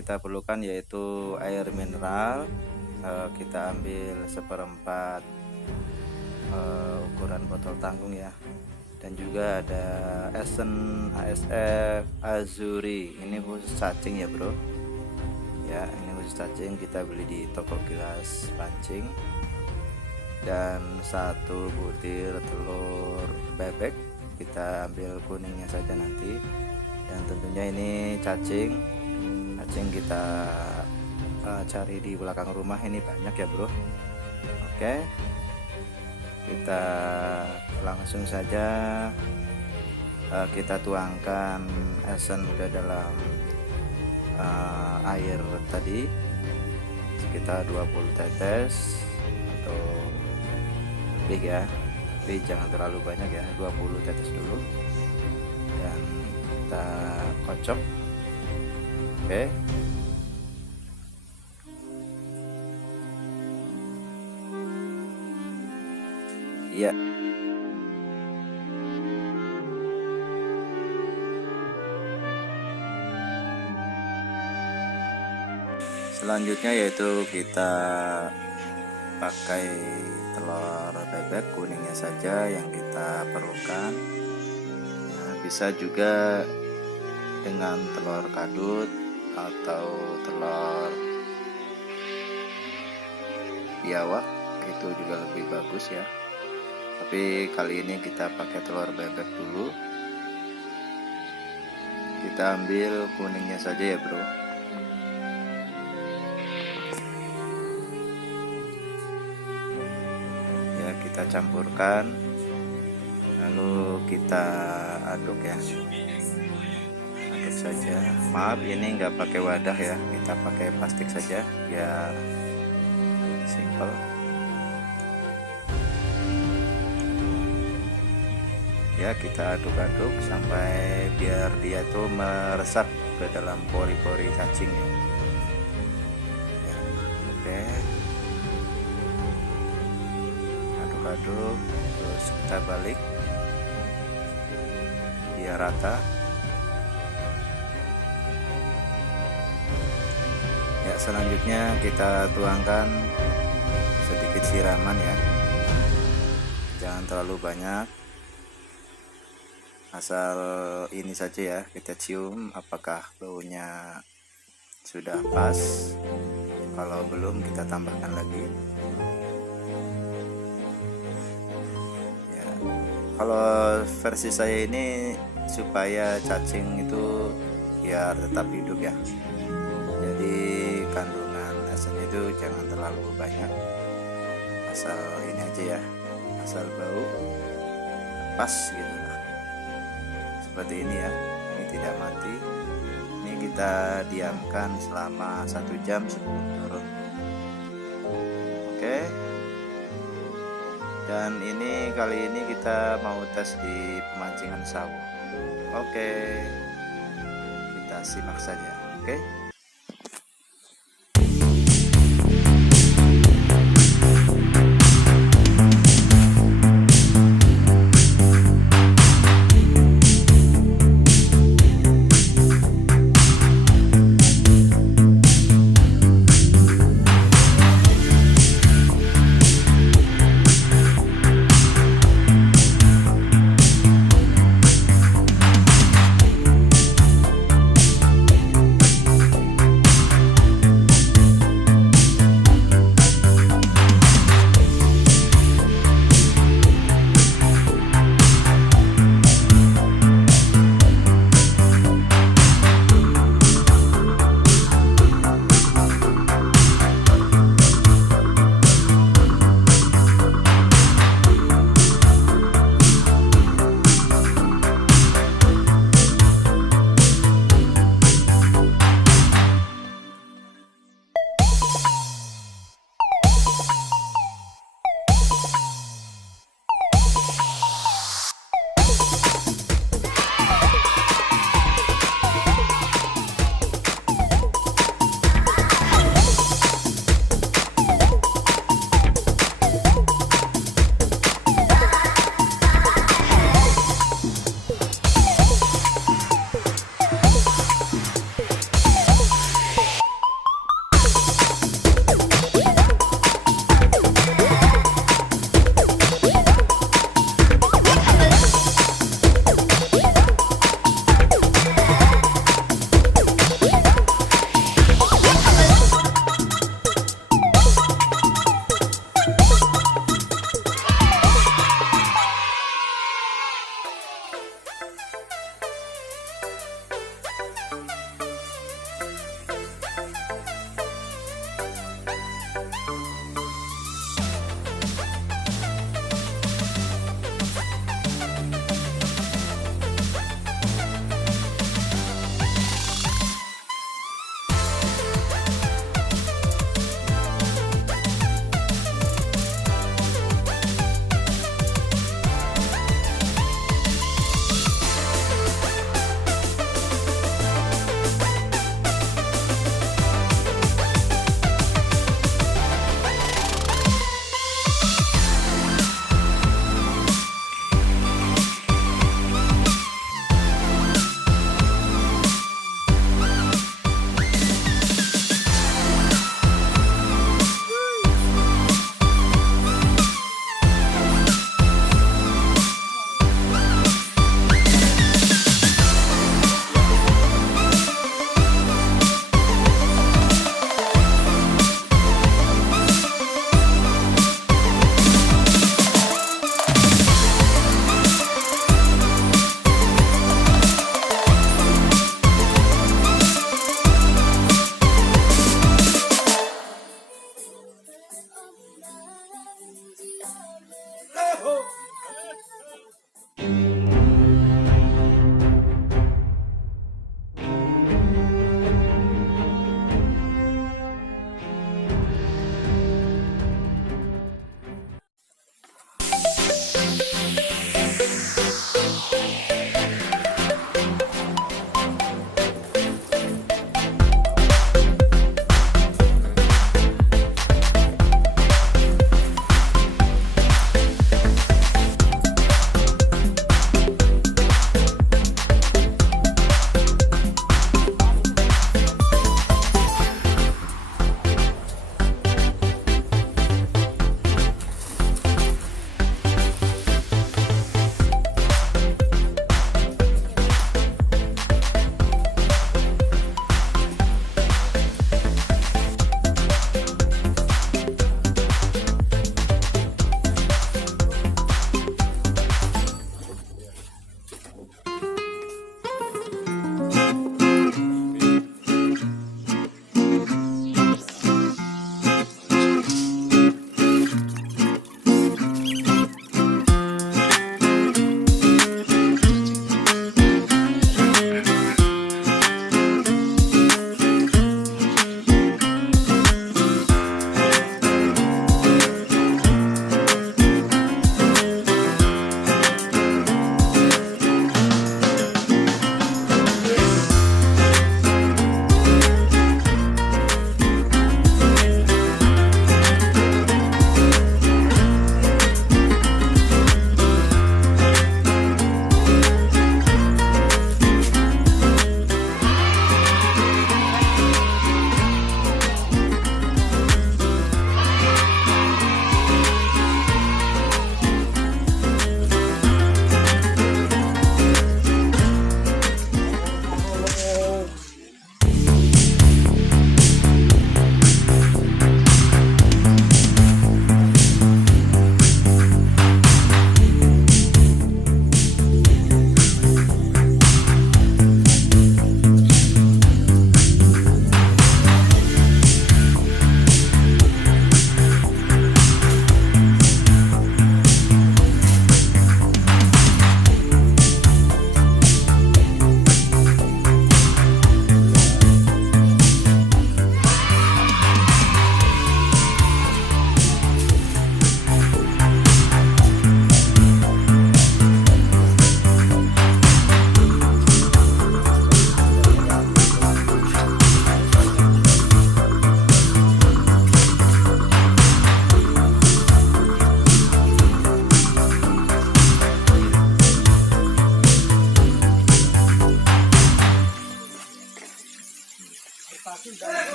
kita perlukan yaitu air mineral, kita ambil seperempat ukuran botol tanggung ya, dan juga ada esen ASF Azuri, ini khusus cacing ya bro ya, ini khusus cacing, kita beli di toko kilas pancing, dan 1 butir telur bebek, kita ambil kuningnya saja nanti, dan tentunya ini cacing kita cari di belakang rumah, ini banyak ya bro. Oke, kita langsung saja kita tuangkan esen ke dalam air tadi sekitar 20 tetes atau lebih ya, tapi jangan terlalu banyak ya, 20 tetes dulu, dan kita kocok. Oke, iya. Selanjutnya yaitu kita pakai telur bebek kuningnya saja yang kita perlukan. Nah, bisa juga dengan telur kadut atau telur biawak, itu juga lebih bagus ya. Tapi kali ini kita pakai telur bebek dulu. Kita ambil kuningnya saja ya bro. Ya, kita campurkan, lalu kita aduk ya, aduk saja. Maaf ini nggak pakai wadah ya, kita pakai plastik saja biar simple. Ya, kita aduk-aduk sampai biar dia tuh meresap ke dalam pori-pori cacingnya ya. Oke, aduk-aduk, terus kita balik biar rata ya. Selanjutnya kita tuangkan sedikit siraman ya, jangan terlalu banyak, asal ini saja ya, kita cium apakah baunya sudah pas. Kalau belum, kita tambahkan lagi ya. Kalau versi saya ini supaya cacing itu biar tetap hidup ya, jadi kandungan esen itu jangan terlalu banyak, asal ini aja ya, asal bau pas gitu lah. Seperti ini ya, ini tidak mati. Ini kita diamkan selama 1 jam sebelum turun. Oke, dan ini kali ini kita mau tes di pemancingan sawo. Oke, kita simak saja. Oke.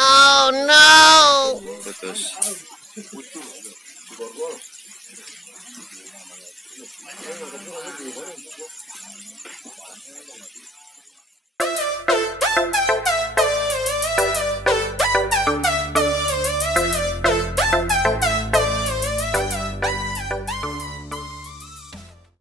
Oh no! Putus.